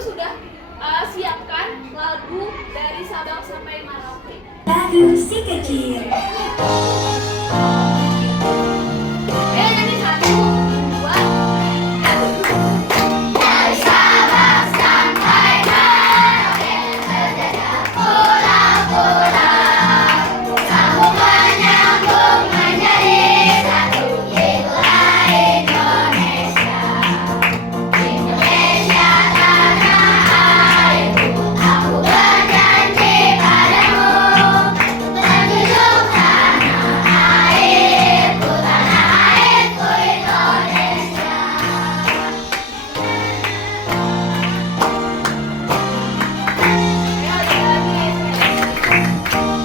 guru sudah siapkan lagu dari Sabang sampai Merauke. Lagu si kecil. Nanti 1, 2, 3. Dari Sabang sampai Merauke, terjajah pulau-pulau, sambung menyambung menjadi satu, itulah Indonesia. Indonesia tanah airku, aku berjanji padamu, menjunjung tanah airku Indonesia.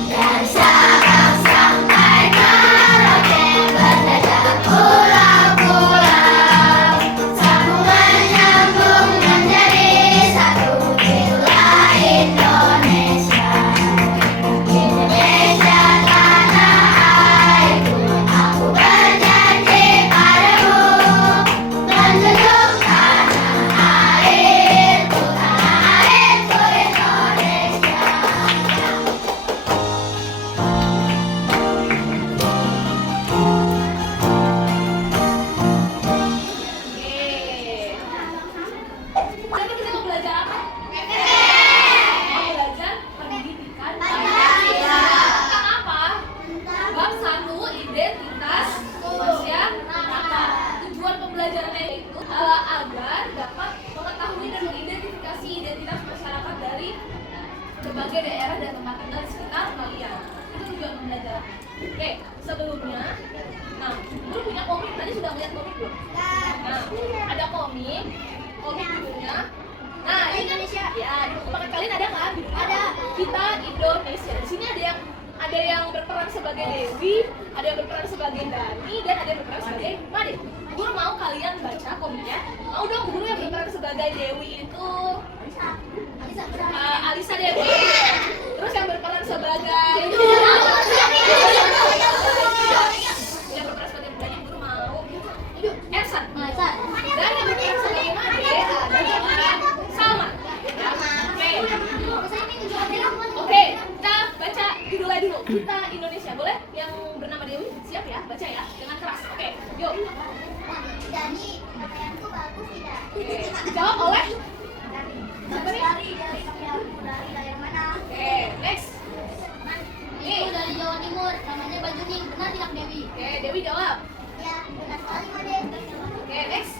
Dari Sabang sampai Merauke, berjajah pulau-pulau, sambung menyambung menjadi satu, itulah Indonesia. Indonesia tanah airku, aku berjanji padamu, menjunjung tanah airku Indonesia. Nanti kita mau belajar apa? Mau belajar pendidikan Pancasila. Tentang apa? Bab 1, identitas masyarakat. Tujuan pembelajarannya itu agar dapat mengetahui dan mengidentifikasi identitas masyarakat dari berbagai daerah dan tempat tinggal di sekitar kalian. Itu tujuan pembelajaran. Oke, sebelumnya, guru punya komik. Tadi sudah melihat komik belum? Nah, ada komik judulnya. Nah, ini Indonesia. Ya, di buku paket kalian ada kan? Ada. Kita Indonesia. Di sini ada yang berperan sebagai Dewi, ada yang berperan sebagai Dani, dan ada yang berperan sebagai Made. Guru mau kalian baca komiknya. Mau dong guru yang berperan sebagai Dewi itu Alisa Dewi. Terus yang berperan sebagai yang berperan sebagai Dani, guru mau Ersan. Dan yang berperan sebagai Made adalah Salma. Oke, kita baca judulnya dulu. Kita Indonesia, boleh? Yang bernama Dewi, siap ya? Baca ya, dengan keras. Oke, yuk. Jadi, pakaianku bagus tidak? Dijawab oleh siapa nih? Dari pakaianku dari daerah mana? Oke, next. Itu dari Jawa Timur, namanya Bajuning. Benar tidak Dewi? Oke, Dewi jawab. Ya, benar sekali Made. Oke, next.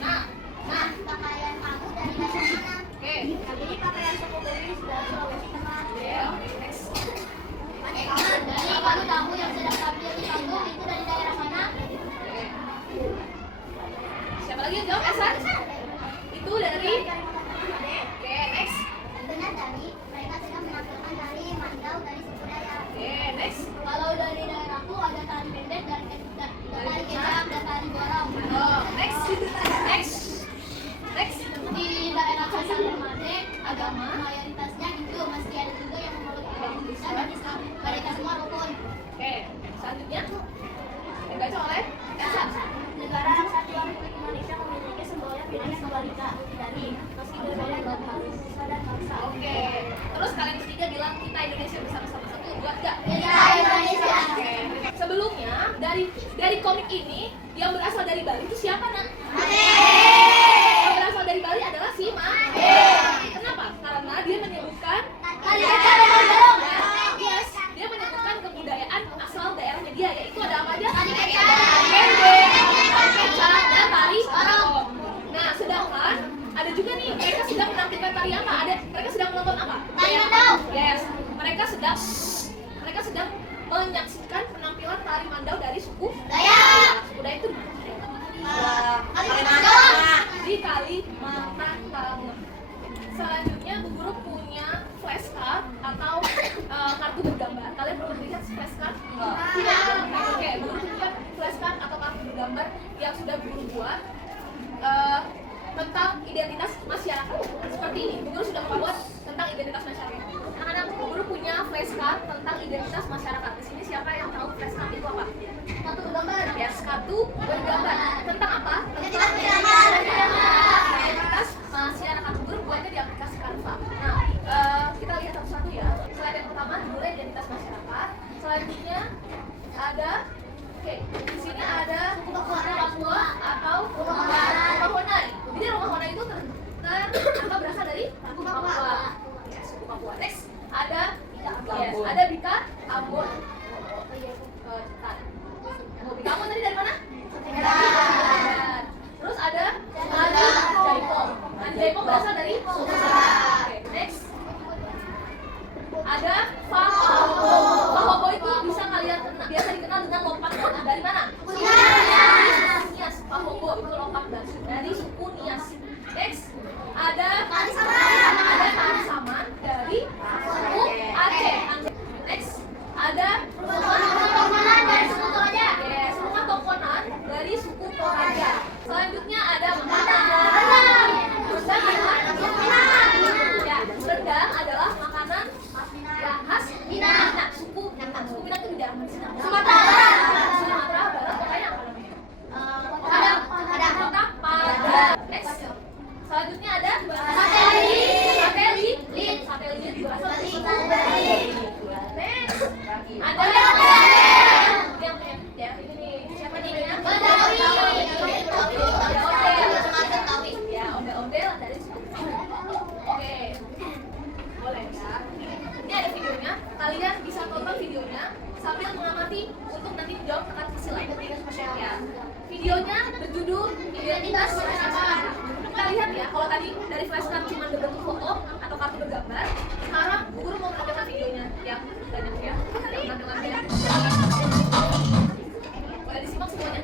Nah, Pakaian kamu dari daerah mana? oke. Jadi pakaian suku Bugis dari Sulawesi Tengah. Oke, next. Made, dari kamu tamu yang sedang tampil di panggung itu dari daerah mana? Oke. Siapa lagi yang jawab? Ersan? Itu dari. Oke, next. Benar Dani, mereka sedang menampilkan tari mandau dari suku Dayak. Oke, next. Kalau dari daerahku ada tari pendek, tari kecap, dan tari borong. Oh, next. Next. Next. Di daerah Hasan Made, agama mayoritasnya Hindu, meski ada juga yang memeluk agama Buddha dan Islam. Mereka semua rukun. Oke, selanjutnya dibaca oleh Ersan. Negara Kesatuan Republik Indonesia memiliki simbol yang binas Balika dari meski berbeda dalam bangsa dan bangsa. Oke, terus kalian bertiga bilang kita Indonesia bersama-sama. 1, 2, 3. Kita Indonesia. Oke. Sebelumnya dari komik ini yang berasal dari Bali itu siapa nak? Yang berasal dari Bali adalah si Made. Kenapa? Karena dia menyebutkan Tari kecap dan tari borong. Yes, dia menyebutkan kebudayaan asal daerahnya dia, yaitu ada apa aja? Tari kecap. Tari pendek, tari kecap, dan tari borong. Nah, sedangkan ada juga nih mereka sedang menampilkan tari apa? Mereka sedang menonton apa? Tari mandau. Yes, mereka sedang menyaksikan penampilan tari mandau dari suku Dayak. Suku Dayak itu Kalimantan. di Kalimantan Tengah. Selanjutnya Bu Guru punya flashcard atau kartu bergambar. Kalian pernah lihat flashcard? Tidak. Oke, Bu Guru punya flashcard atau kartu bergambar yang sudah Bu Guru buat tentang identitas masyarakat. Seperti ini, Bu Guru sudah membuat tentang identitas masyarakat. Anak-anak, Bu Guru punya flashcard tentang identitas masyarakat. Di sini siapa yang tahu flashcard itu apa? Kartu bergambar. Yes, kartu bergambar. Tentang apa? Tentang identitas masyarakat. Bu Guru buatnya biasa dikenal dengan lompat batu. Dari mana? Suku Nias. Pahongo itu lompat batu dari suku Nias. Next, ada tari saman dari suku Aceh. Next, ada Tokonan dari suku Toraja. yes, rumah Tokonan dari suku Toraja. Selanjutnya ada rendang. Ya, rendang adalah makanan yang khas Minang. Nah, suku Minang itu di daerah mana? Sumatera Barat. Kotanya apa namanya? Kota Padang. Next. Selanjutnya ada satelit bahasa suku Bali. Next. Ada yang ini nih. Siapa namanya? Ya, ondel-ondel dari suku Bali. Oke. Boleh ya. Ini ada videonya. Kalian bisa tonton videonya sambil mengamati untuk nanti menjawab teka-teki lain. Ya. Videonya berjudul Identitas Masyarakat. Kita lihat ya, kalau tadi dari flashcard cuma berbentuk foto atau kartu bergambar, sekarang guru mau menampilkan videonya yang banyak ya. Penampilannya. Boleh disimak semuanya.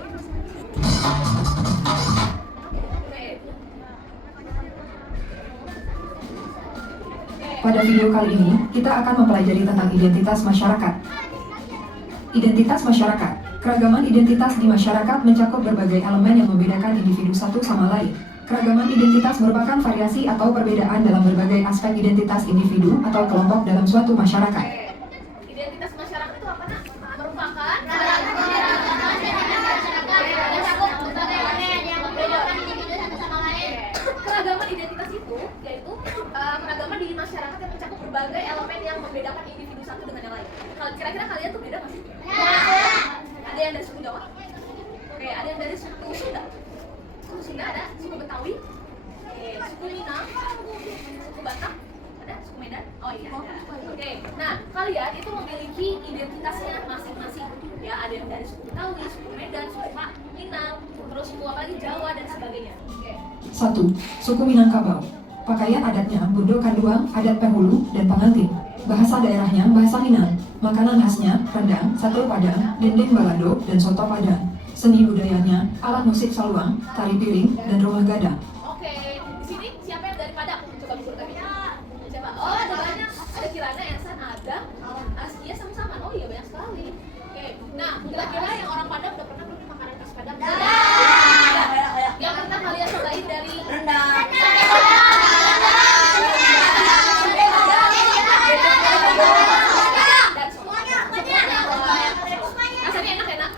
Oke. Pada video kali ini, kita akan mempelajari tentang identitas masyarakat. Identitas masyarakat. Keragaman identitas di masyarakat mencakup berbagai elemen yang membedakan individu satu sama lain. Keragaman identitas merupakan variasi atau perbedaan dalam berbagai aspek identitas individu atau kelompok dalam suatu masyarakat. Identitas masyarakat itu apa nak? Merupakan keragaman identitas itu yaitu keragaman di masyarakat yang mencakup berbagai elemen yang membedakan individu satu dengan yang lain. Kira-kira kalian tuh beda masih? Ada yang dari suku Jawa? Oke, ada yang dari suku Sunda? Suku Sunda ada, suku Betawi, suku Minang, suku Batak, ada suku Medan. Oh iya ada. Oke, nah kalian itu memiliki identitasnya masing-masing. Ya, ada yang dari suku Betawi, suku Medan, suku Minang, terus suku apa lagi Jawa dan sebagainya. Oke. 1. Suku Minangkabau. Pakaian adatnya Bondo Kanduang, adat Penghulu, dan pengantin. Bahasa daerahnya bahasa Minang. Makanan khasnya rendang, sate Padang, dendeng balado, dan soto Padang. Seni budayanya alat musik saluang, tari piring, dan rumah gadang. Oke, di sini siapa yang dari Padang? Coba buku tadi. Siapa? Oh, ada banyak. Ada Kirana, Ersan, Adam, Askia sama-sama. Oh iya banyak sekali. Oke, nah kira-kira yang orang Padang udah pernah belum makanan khas Padang? Yang pernah kalian cobain dari rendang. Dan semuanya. Rasanya enak-enak.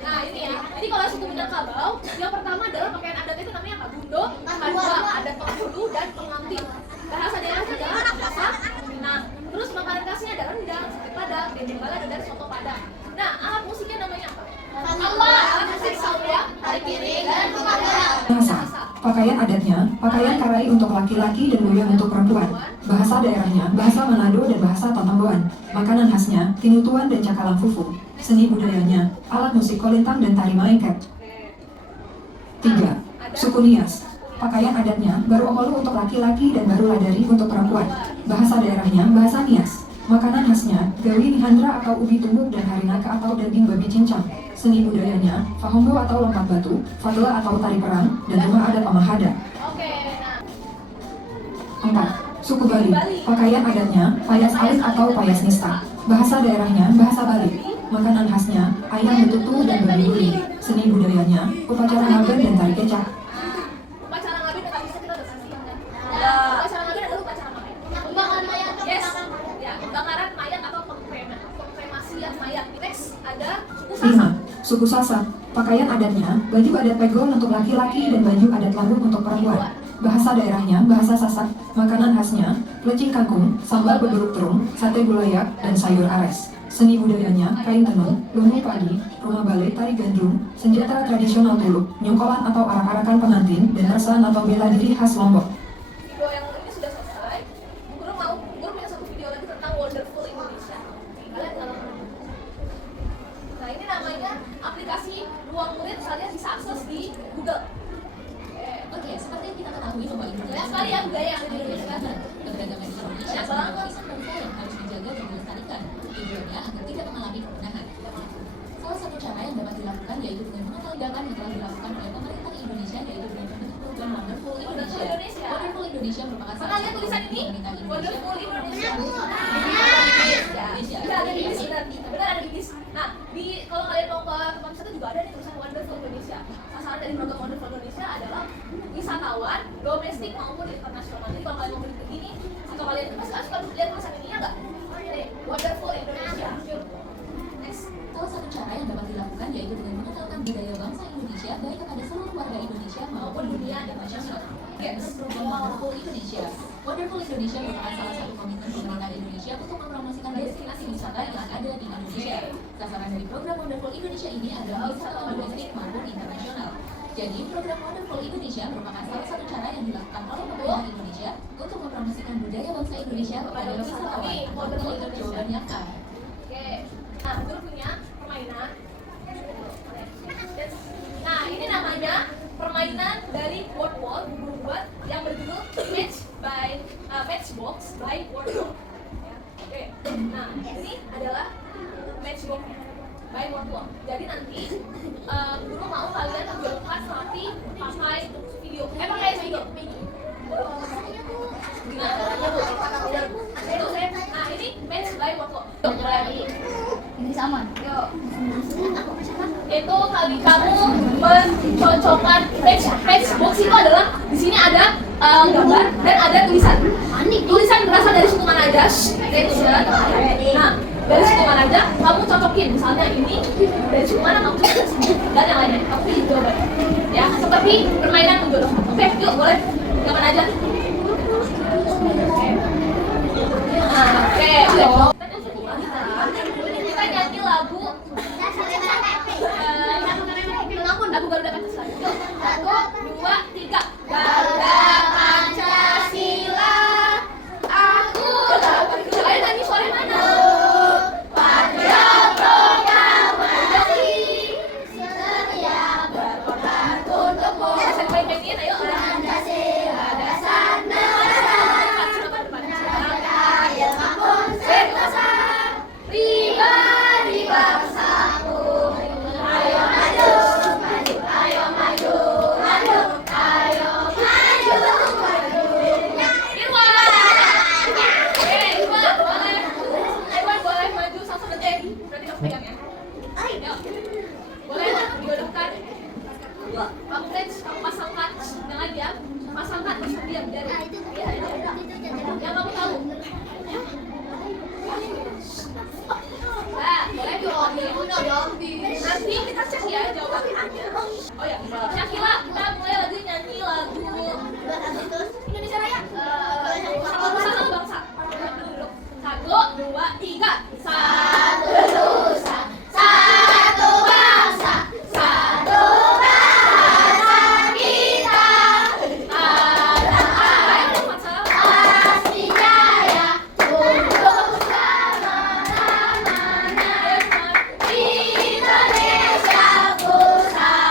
Nah ini ya. Jadi kalau suku Minangkabau, yang pertama adalah pakaian adat itu namanya apa? Bundo, Kanduang, adat Penghulu dan pengantin. Bahasa daerahnya adalah bahasa Minang. Terus makanan khasnya ada rendang, sate Padang, dendeng balado dan soto Padang. Nah alat musiknya namanya apa? Alat musik saluang, tari piring dan rumah gadang. Bahasa. Pakaian adatnya pakaian karai untuk laki-laki dan loyang untuk perempuan. Bahasa daerahnya bahasa Manado dan bahasa Tatamboan. Makanan khasnya tinutuan dan cakalang fufu. Seni budayanya alat musik kolintang dan tari maengket. 3. Suku Nias. Pakaian adatnya baru okolu untuk laki-laki dan baru ladari untuk perempuan. Bahasa daerahnya bahasa Nias. Makanan khasnya gawi nihandra atau ubi tumbuk dan harinaka atau daging babi cincang. Seni budayanya fahombo atau lompat batu, fatla atau tari perang, dan rumah adat Omahada. Oke, nah 4. Suku Bali. Pakaian adatnya payas alit atau payas nista. Bahasa daerahnya bahasa Bali. Makanan khasnya ayam betutu dan babi guling. Seni budayanya upacara ngaben dan tari kecak. upacara ngabin tetap bisa kita udah pasti. Upacara ngabin adalah upacara ngaben. Pembakaran mayat. Yes. Ya, pembakaran mayat atau pengkremasian mayat. Next ada suku 5. Sasak. Suku Sasak. Pakaian adatnya baju adat pegol untuk laki-laki dan baju adat lambung untuk perempuan. Bahasa daerahnya bahasa Sasak. Makanan khasnya pelecing kangkung, sambal beberuk terung, sate bulayak, dan sayur ares. Seni budayanya kain tenun, lumbu padi, rumah balai tari gandrung, senjata tradisional tuluk, nyongkolan atau arak-arakan pengantin, dan resan atau bela diri khas Lombok. Video yang ini sudah selesai. Guru punya satu video lagi tentang Wonderful Indonesia. Kalian kalau nah ini namanya aplikasi Ruang Murid, kalian bisa akses di Google. Oke, seperti yang kita ketahui bahwa Indonesia Banyak sekali ya budaya yang ada di Indonesia. keberagaman Indonesia Banyak sebagai banget. warisan bangsa yang harus dijaga dan dilestarikan. Tujuannya agar tidak mengalami kepunahan. Indonesia merupakan Pernah lihat tulisan ini? pemerintah Wonderful Indonesia. Iya. Ya, ada bibis, benar ada bibis. Nah, kalau kalian mau ke tempat wisata juga ada nih tulisan Wonderful Indonesia. Sasaran dari program Wonderful Indonesia adalah wisatawan domestik maupun internasional. Jadi kalau kalian mau beli begini, atau kalian pasti suka lihat tulisan ini ya nggak? Wonderful Indonesia. Next, salah satu cara yang dapat dilakukan yaitu dengan mengenalkan budaya bangsa Indonesia baik kepada seluruh warga Indonesia maupun dunia internasional. Yes, program Wonderful Indonesia. Wonderful Indonesia merupakan salah satu komitmen pemerintah Indonesia untuk mempromosikan destinasi wisata yang ada di Indonesia. Sasaran dari program Wonderful Indonesia ini adalah wisatawan domestik maupun internasional. Jadi, program Wonderful Indonesia merupakan salah satu cara yang dilakukan oleh pemerintah Indonesia untuk mempromosikan budaya bangsa Indonesia kepada wisatawan. Wonderful Untuk Indonesia. jawabannya A. Oke. Nah, guru punya permainan. Nah, ini namanya permainan dari word wall guru buat yang berjudul Matchbox by Word Wall. Ya. Oke. Nah, ini adalah Matchbox by Word Wall. Jadi nanti guru mau kalian menjadikan seperti pakai video. Pakai video. Gimana caranya, Bu? Nah, ini match by Word Wall. Yuk, mulai. Ini sama. Yuk. Itu kali kamu mencocokkan matchbox itu adalah di sini ada gambar dan ada tulisan. Tulisan berasal dari suku mana aja? Nah, dari suku mana aja kamu cocokin. Misalnya ini dari suku mana kamu cocokin dan yang lainnya. Kamu pilih jawaban. Ya, seperti permainan menjodoh. Oke, yuk boleh. Kapan aja? Nah, oke, yuk. Kita nyanyi lagu lagu Garuda Pancasila. Yuk, 1, 2, 3. Garuda Pancasila, akulah Pancasila. Kalian nyanyi suara mana? Pada proklamasi setia berkorban untukmu. Saya pengen ayo. Pancasila dasar negara. Adil maupun sentosa, pribadi bangsaku. Ayo maju, maju, ayo maju, maju, ayo maju, maju. Irwan, Irwan boleh, Irwan boleh maju sama berarti kamu pegang ya. Ayo, boleh dijodohkan. Kamu Rich, kamu pasangkan, jangan diam, pasangkan terus diam dari. Yang kamu tahu. Nah, boleh nanti kita cek ya jawabannya. Oh ya, Syakila, kita mulai lagi nyanyi lagu Indonesia Raya. Satu satu bangsa. 1, 2, 3. Satu nusa, satu bangsa, satu bahasa kita. Ada pasti jaya untuk selama-lamanya. Indonesia ku sayang.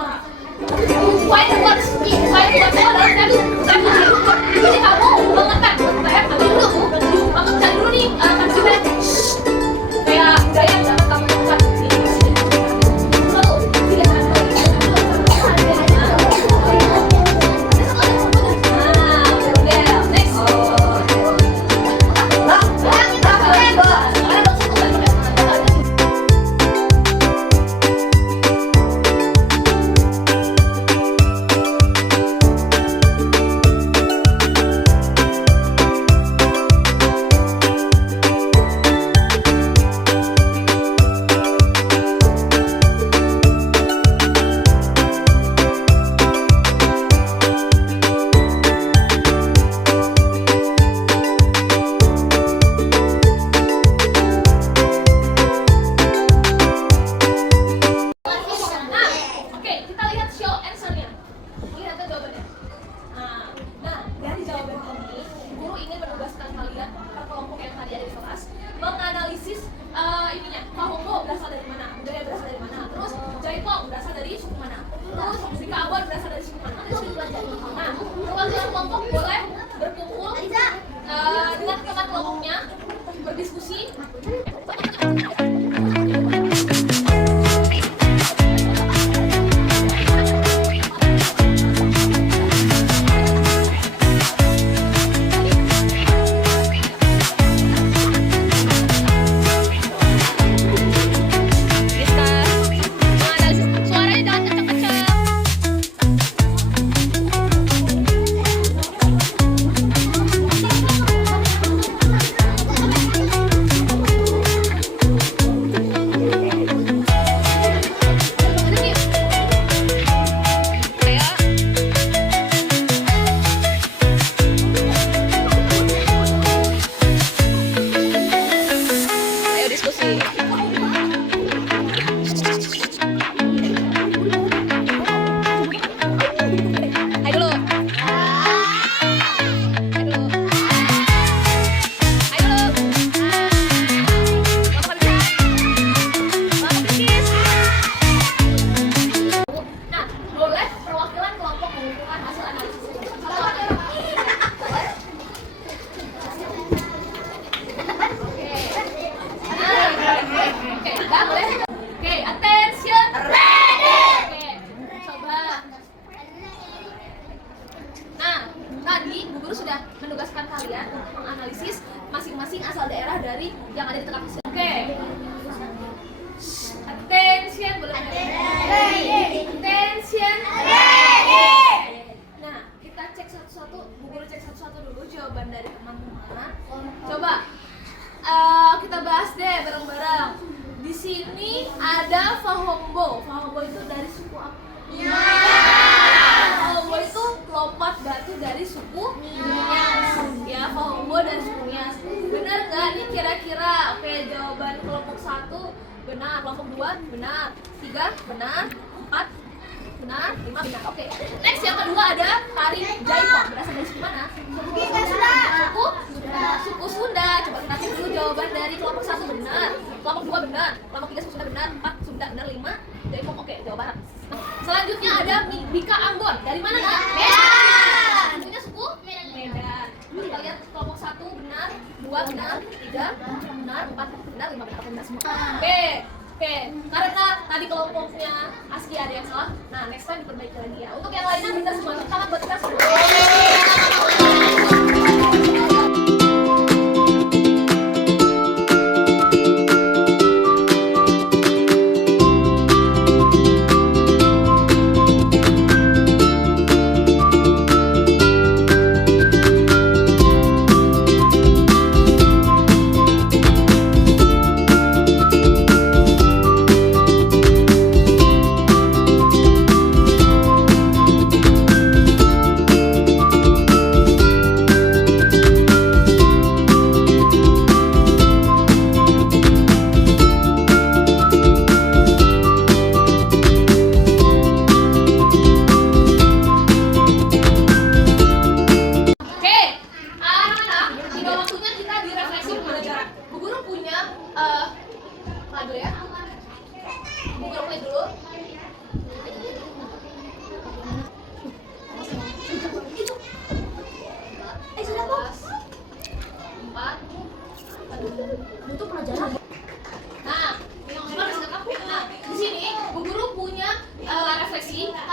orang. Poin buat saya adalah saya jadi kamu mengetek ambil dulu, kamu cari dulu nih konsepnya kayak gaya jangan kamu bukan satu tiga menganalisis ininya, Fahombo berasal dari mana, budaya berasal dari mana, terus Jaipong berasal dari suku mana, terus Sika Ambon berasal dari suku mana, terus nah, perwakilan kelompok boleh berkumpul dengan teman kelompoknya, berdiskusi. Tadi Bu Guru sudah menugaskan kalian untuk menganalisis masing-masing asal daerah dari yang ada di tengah mesin. Oke. Attention, boleh attention. Nah, kita cek satu-satu, Bu Guru cek satu-satu dulu jawaban dari teman-teman. Coba kita bahas deh bareng-bareng. Di sini ada Fahombo. Fahombo itu dari suku apa? Fahombo itu lompat batu dari suku Nias. Ya, Fahombo dari suku Nias. Benar nggak? Ini kira-kira. Oke, jawaban kelompok 1 benar, kelompok 2 benar, 3 benar, 4 benar, 5 benar. Oke. Next yang kedua ada tari Jaipong. Berasal dari suku mana? Suku Sunda. Coba kita cek dulu jawaban dari kelompok 1 benar, kelompok 2 benar, kelompok 3 suku Sunda benar, 4 Sunda benar, 5 Jaipong. Oke, Jawa Barat. Selanjutnya ada Bika Ambon. Dari mana kak? Medan. Tentunya suku Medan. Kita lihat kelompok 1 benar, 2 benar, 3 benar, 4 benar, 5 benar. Oke, benar semua. Oke. Karena tadi kelompoknya Aski ada yang salah. Nah, next time diperbaiki lagi ya. Untuk yang lainnya benar semua. Tangan buat kita semua.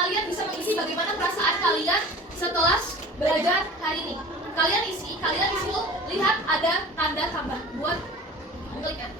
kalian bisa mengisi bagaimana perasaan kalian setelah belajar hari ini. Kalian isi tuh lihat ada tanda tambah buat klik ya.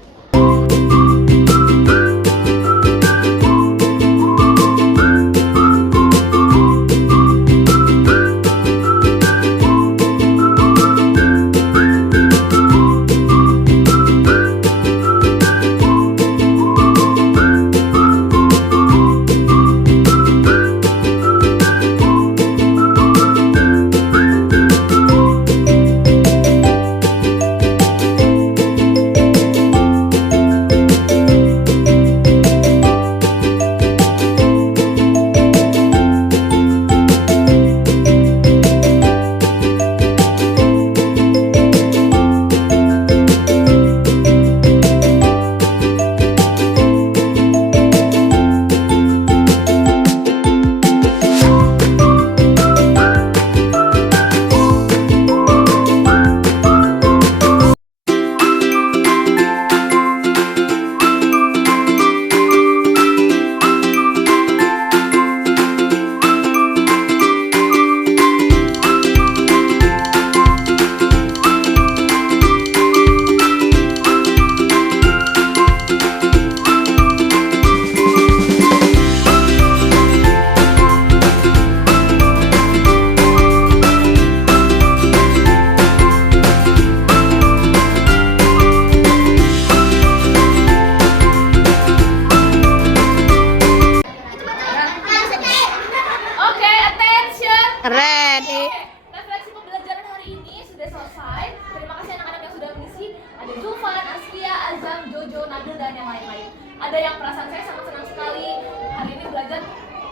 Oke, attention. Ready. Refleksi pembelajaran hari ini sudah selesai. Terima kasih anak-anak yang sudah mengisi. Ada Julfan, Askia, Azam, Jojo, Nabil, dan yang lain-lain. Ada yang perasaan saya sangat senang sekali hari ini belajar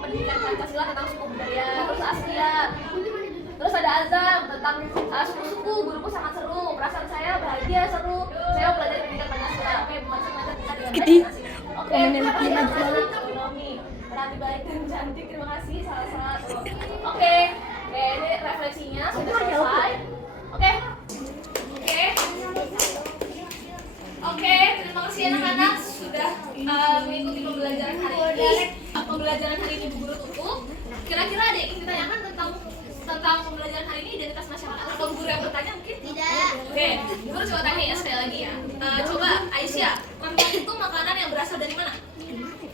pendidikan Pancasila tentang suku budaya. Terus Askia. Terus ada Azam tentang suku-suku. Guruku sangat seru. Perasaan saya bahagia, seru. Saya mau belajar pendidikan Pancasila. Oke, belajar kita dengan baik. Oke, ekonomi. Berarti baik dan cantik. Terima kasih. Salah-salah. Oke, ini refleksinya sudah selesai. Oke, terima kasih anak-anak sudah mengikuti pembelajaran hari ini. Pembelajaran hari ini Bu Guru tutup. Kira-kira ada yang ingin ditanyakan tentang pembelajaran hari ini, identitas masyarakat, atau guru yang bertanya mungkin? Tidak. Oke, Bu Guru coba tanya ya sekali lagi ya. Coba Aisyah, kentang itu makanan yang berasal dari mana?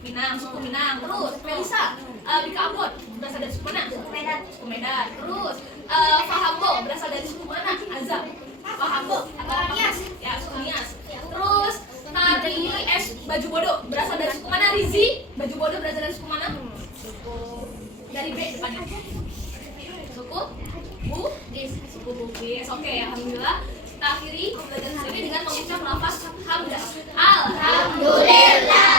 Minang, suku Minang. Terus Melisa, Bika Ambon berasal dari suku mana? Suku Medan. Terus Fahambo berasal dari suku mana? Azam. Fahambo. Nias. Ya, suku Nias. Terus Tari S Baju Bodo berasal dari suku mana? Rizi. Baju Bodo berasal dari suku mana? Dari B depannya. Suku Bugis. Suku Bugis. Oke, alhamdulillah. Kita akhiri pembelajaran hari ini dengan mengucap lafaz hamdah. Alhamdulillah.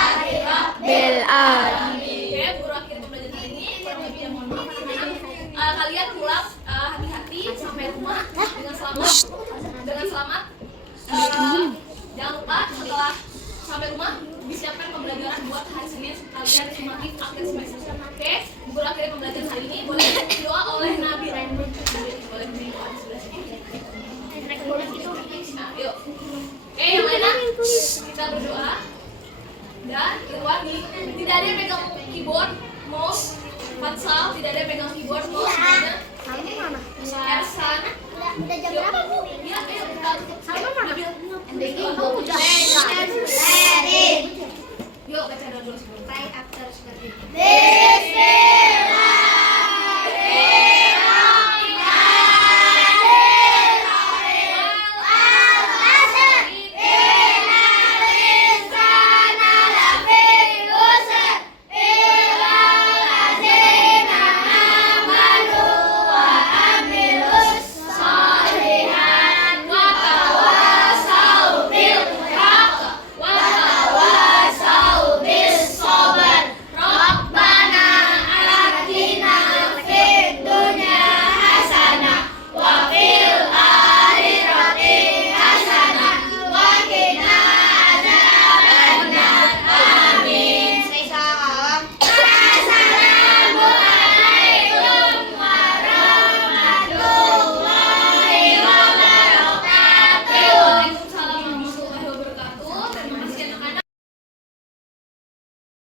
Bil alamin. Oke, guru akhir pembelajaran hari ini. Kurang lebih mohon maaf anak-anak. Kalian pulang hati-hati sampai rumah dengan selamat. Jangan lupa setelah sampai rumah disiapkan pembelajaran buat hari Senin kalian semakin akhir semester. Oke, guru akhir pembelajaran hari ini boleh doa oleh Nabi. Boleh doa di sebelah sini. Nah, yuk. Oke, yang lainnya kita berdoa. Dan Irwani, tidak ada yang pegang keyboard, mouse, Fatsal, tidak ada yang pegang keyboard, mouse, semuanya. Ersan. Udah jam berapa, Bu? Ya, ayo kita Nabil. Udah. Yuk baca doa dulu sebelum. Right after study.